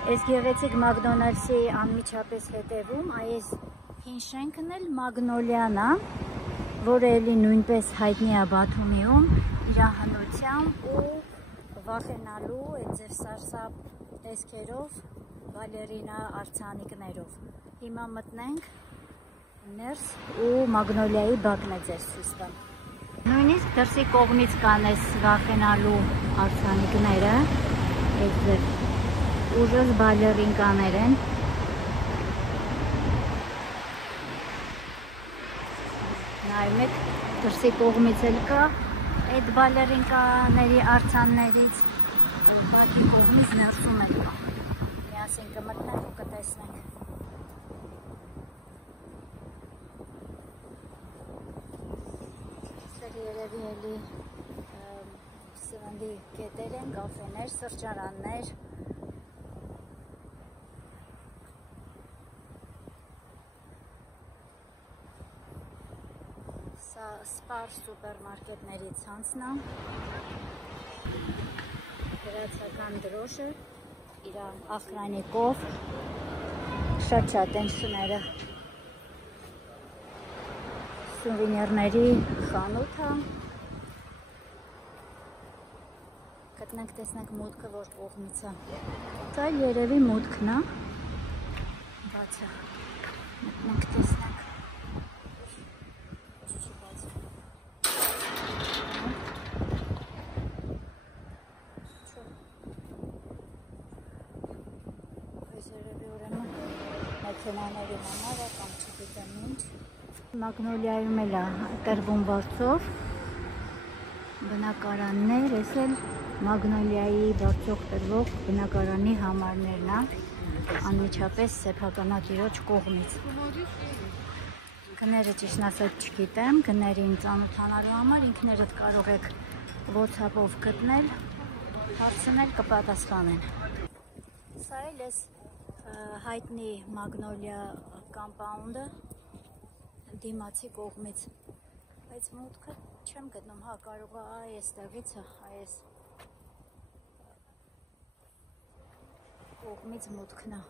Այս գեղեցիկ Մակդոնալդսի անմիջապես հետևում այս հին շենքն էլ Մագնոլիան է, որը էլի նույնպես հայտնի է Բաթումիում իր հնությամբ ու վախենալու այդ ձեր սարսափ տեսքերով, բալերինա արձանիկներով։ Հիմա մտնենք ներս ու Մագնոլիայի բակն է ձեր ցույց տամ։ Նույնիսկ դրսի կողմից կան այս վախենալու արձանիկները, այս ձեր ուժս բալերինկաներ են։ Նայում եք, դրսի կողմից էլ կա այդ բալերինկաների արձաններից, բակի կողմից ներսում էլ կա։ Միասին կմտնենք ու կտեսնենք։ Ստեղ երևի էլի սննդի կետեր են, կաֆեներ, սրճարաններ։ Սա Spar սուպերմարկետների ցանցն է։ Վրացական դրոշը իր ախրանիկով, շատ են շները։ Սուվենիրների խանութ է։ Գտնենք, տեսնենք մուտքը որ կողմից է։ Դա երևի մուտքն է։ Բաց է։ Մտնենք, տեսնենք։ Մեքենաների համար է կամ չգիտեմ ինչ։ Մագնոլիայում էլ է տրվում բարձով բնակարաններ, ես էլ Մագնոլիայի բարձող տրվող բնակարանի համարներն է, անմիջապես սեփականատիրոջ կողմից։ Գները ճիշտ ասած չգիտեմ, գներին ծանոթանալու համար ինքներդ կարող եք WhatsApp-ով գտնել, հարցնել կպատասխանեն։ Սա էլ էս հայտնի Մագնոլիա կամպաունդը դիմացի կողմից, բայց մուտքը չեմ գտնում, հա կարող է այստեղից է, այս կողմից մուտքն է։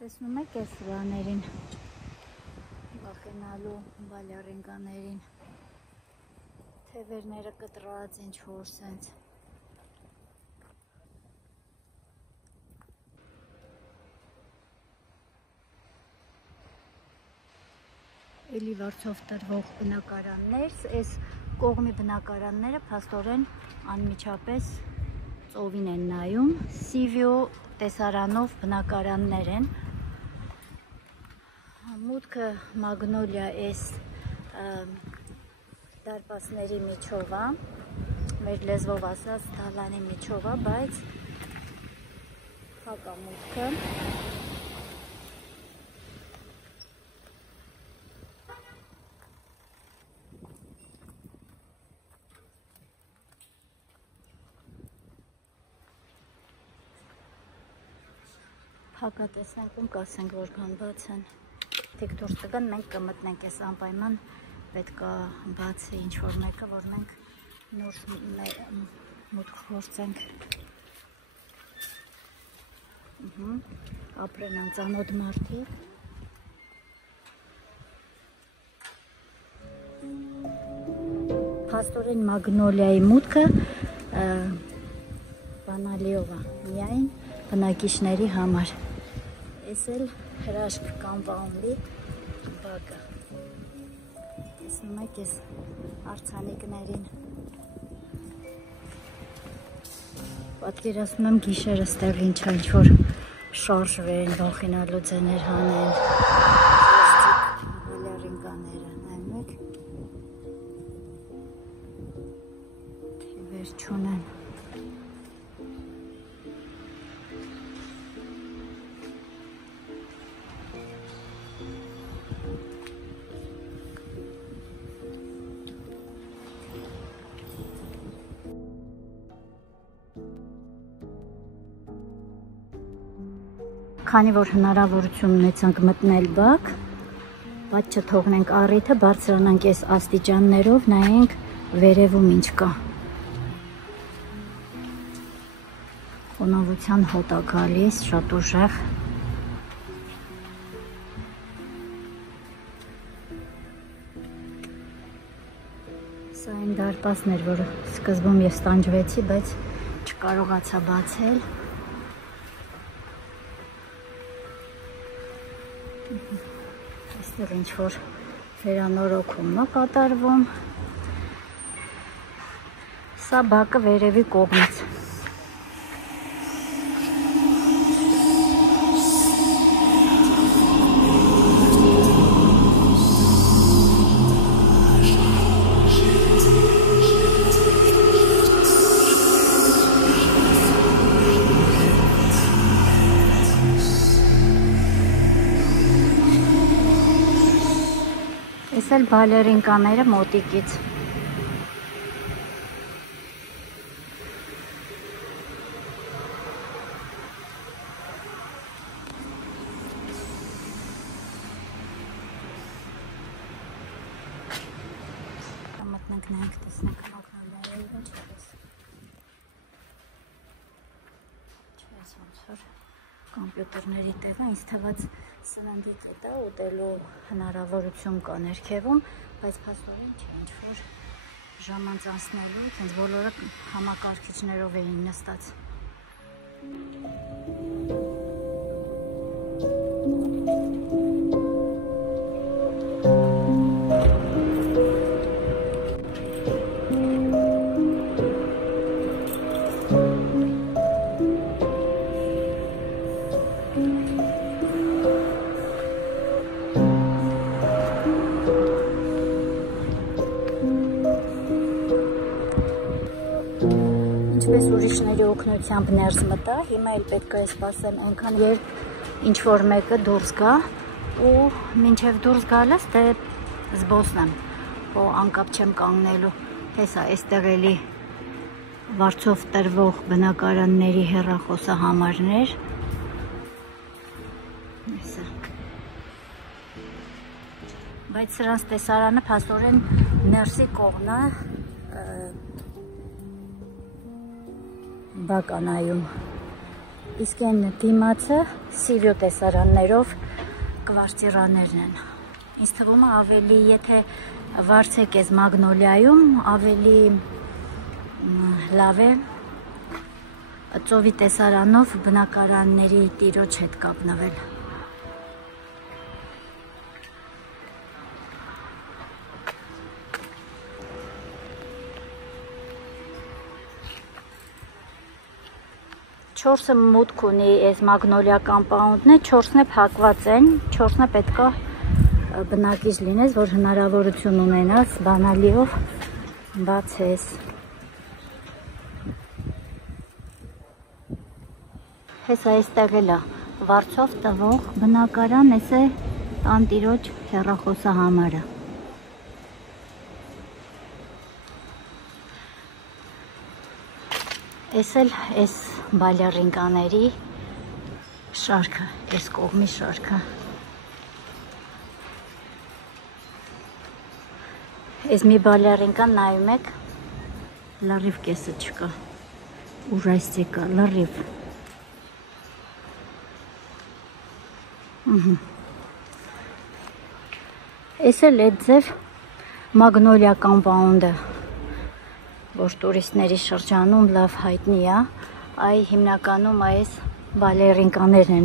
Տեսնում եք այս վաներին, վախենալու բալերինկաներին, թևերները կտրած ինչ-որ սենց։ Էլի վարձով տրվող բնակարաններ, այս կողմի բնակարանները փաստորեն անմիջապես ծովին են նայում, Սիվիո տեսարանով բնակարաններ են։ Մուտքը Մագնոլիա այս դարպասների միջով է, մեր լեզվով ասած դալանի միջով է, բայց հակա մուտքը։ Հակա տեսնենք ում կասենք, որ կան բաց են։ Դեք դուրս տգան, մենք կմտնենք այս անպայման, պետք է բացի ինչ-որ մեկը, որ մենք նոր մուտք փորձենք։ Ապրեն անծանոթ մարդիկ։ Փաստորեն Մագնոլիայի մուտքը բանալիով է, միայն բնակիչների համար։ Ես էլ հրաշք կամպաունդի բակը։ Տեսնում եք ես արձանիկներին։ Պատկերացնում եմ գիշերը ստեղ ինչ-որ շարժվեն, վախենալու ձեներ հանեն։ Բալերինկաները, նայում եք։ Թիվեր չունեն։ Քանի որ հնարավորություն ունեցանք մտնել բակ, բայց չթողնենք առիթը, բարձրանանք այս աստիճաններով, նայենք վերևում ինչ կա։ խոնավության հոտ է գալիս, շատ ուժեղ։ Սա այն դարպասն էր, որ սկզբում ես տանջվեցի, բայց չկարողացա բացել։ Այստեղ ինչ-որ վերանորոգում է կատարվում։ Սա բակը վերևի կողմից։ Այս էլ բալերինկաները մոտիկից։ Մտնենք նայենք, տեսնենք մագնոլիայի ինչ է։ Չես ոնց որ կոմպյուտերների տեղը, ինձ թվաց սննդի կետա ուտելու հնարավորություն կա ներքևում, բայց փաստորեն չէ, ինչ-որ ժամանց անցնելու, հենց բոլորը համակարգիչներով էին նստած։ Ինչպես ուրիշների օգնությամբ ներս մտա, հիմա էլ պետք է սպասեմ այնքան, երբ ինչ-որ մեկը դուրս գա ու մինչև դուրս գալս դե զբոսնեմ, ու անկապ չեմ կանգնելու։ Հեսա այստեղ էլի վարձով տրվող բնակարանների հեռախոսահամարներ։ Հեսա։ Բայց սրանց տեսարանը փաստորեն ներսի կողմն է բականայում, իսկ այն դիմացը Սիվյո տեսարաններով կվարտիրաներն են։ Ինձ թվում է ավելի, եթե վարձեք ես Մագնոլիայում, ավելի լավ է ծովի տեսարանով բնակարանների տիրոջ հետ կապնվել։ Չորսը մուտք ունի այս Մագնոլիա կամպաունդն է, չորսն է փակված են, չորսն է պետք է բնակիչ լինես, որ հնարավորություն ունենաս բանալիով բացես։ Հեսա այստեղ էլ է վարձով տվող բնակարան, այս է տանտիրոջ հեռախոսահամարը։ Այս էլ այս բալերինկաների շարքը, այս կողմի շարքը։ Այս մի բալերինկան նայում եք, լրիվ կեսը չկա, ուրայստի կա, լրիվ։ Այս էլ այդ ձև Մագնոլիա կամպաունդը, որ տուրիստների շրջանում լավ հայտնի է, այ հիմնականում այս բալերինկաներն են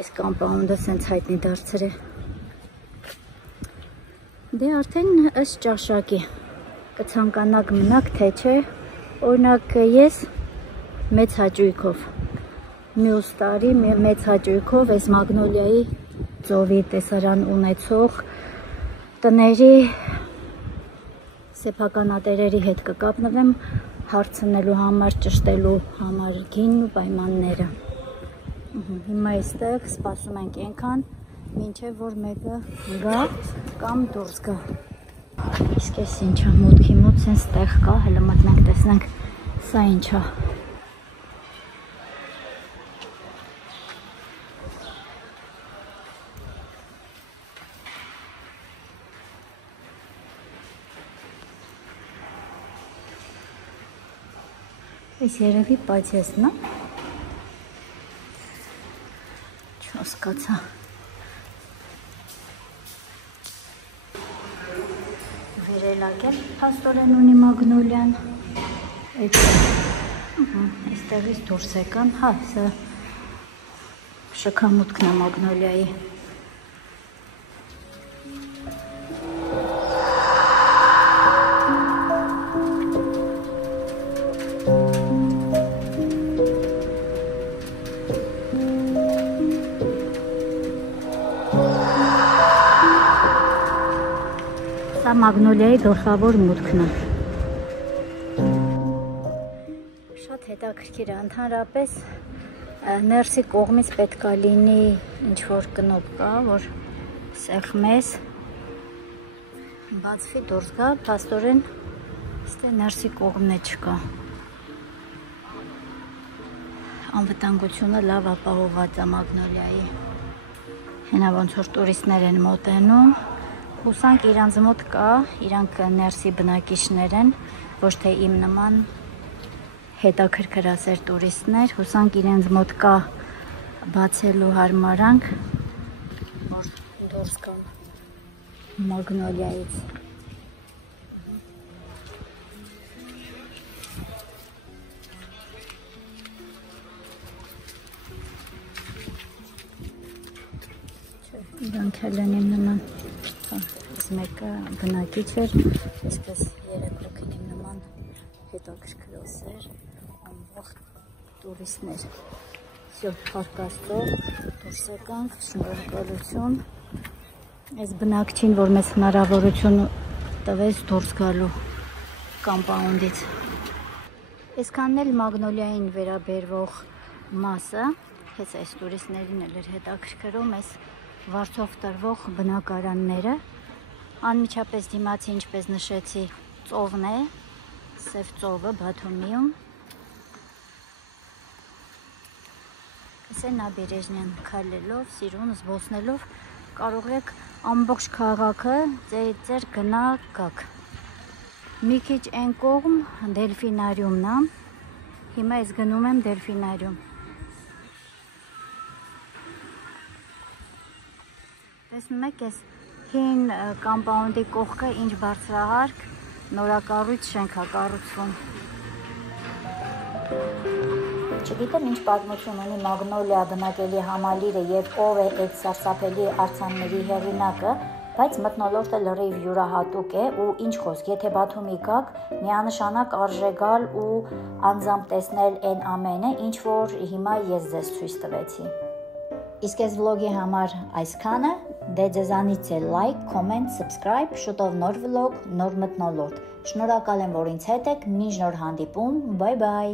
այս կամպաունդը սենց հայտնի դարձրել։ Դե արդեն ըստ ճաշակի կցանկանաք մնաք, թե չէ, օրինակ ես մեծ հաճույքով, մյուս տարի մեծ հաճույքով այս Մագնոլիայի ծովի տեսարան ունեցող տների սեփականատերերի հետ կկապնվեմ հարցնելու համար, ճշտելու համար գինն ու պայմանները։ Հիմա այստեղ սպասում ենք այնքան, մինչև որ մեկը գա կամ դուրս գա։ Իսկ այս ինչա, մուտքի մոտ սենց տեղ կա, հələ մտնենք տեսնենք սա ինչա։ Այս երևի պացեսն է։ Չհասկացա։ Վերելակել փաստորեն ունի մագնոլյան։ Այստեղից դուրս եկան, հա, սա շքամուտքն է մագնոլիայի։ Սա մագնոլիայի գլխավոր մուտքն է։ Շատ հետաքրքիր է, ընդհանրապես ներսի կողմից պետք է լինի ինչ-որ կնոպկա, որ սեղմես, բացվի դուրս գա, փաստորեն ստե ներսի կողմն է չկա։ Անվտանգությունը լավ ապահովված է մագնոլիայի։ Հենա ոնց որ տուրիստներ են մոտենում, հուսանք իրանց մոտ կա, իրանք ներսի բնակիչներ են, ոչ թե իմ նման հետաքրքրասեր տուրիստներ, հուսանք իրենց մոտ կա բացելու հարմարանք, որ դուրս գան մագնոլիայից։ Իրանք էլ են իմ նման, այս մեկը բնակիչ էր, այսպես երեք հոգին իմ նման հետաքրքրասեր, անվաղ տուրիստներ։ Всё, փառք Աստծո, դուրս եկանք, շնորհակալություն այս բնակչին, որ մեզ հնարավորություն տվեց դուրս գալու կամպաունդից։ Այսքանն էլ մագնոլիային վերաբերվող մասը, հենց այս տուրիստներին էլ էր հետաքրքրում այս վարձով տրվող բնակարանները, անմիջապես դիմացի, ինչպես նշեցի, ծովն է, Սև ծովը Բաթումիում։ Այս է Նաբերեժնյան, քայլելով, սիրուն, զբոսնելով, կարող եք ամբողջ քաղաքը ձեր գնա գաք։ Մի քիչ այն կողմ դելֆինարիումն է, հիմա ես գնում եմ դելֆինարիում։ Տեսնում եք, այս հին կամպաունդի կողքը ինչ բարձրահարկ նորակառույց շենք է կառուցվում։ Չգիտեմ ինչ պատմություն ունի մագնոլիա բնակելի համալիրը եւ ով է այդ սարսափելի արձանների հեղինակը, բայց մթնոլորտը լրիվ յուրահատուկ է ու ինչ խոսք, եթե Բաթումի գաք, միանշանակ արժե գալ ու անձամբ տեսնել այն ամենը, ինչ որ հիմա ես ձեզ ցույց տվեցի։ Իսկ այս վլոգի համար այսքանը, դե ձեզանից է լայք, կոմենտ, սաբսկրայբ, շուտով նոր վլոգ, նոր մթնոլորտ։ Շնորհակալ եմ, որ ինձ հետ եք, մինչ նոր հանդիպում, բայ բայ։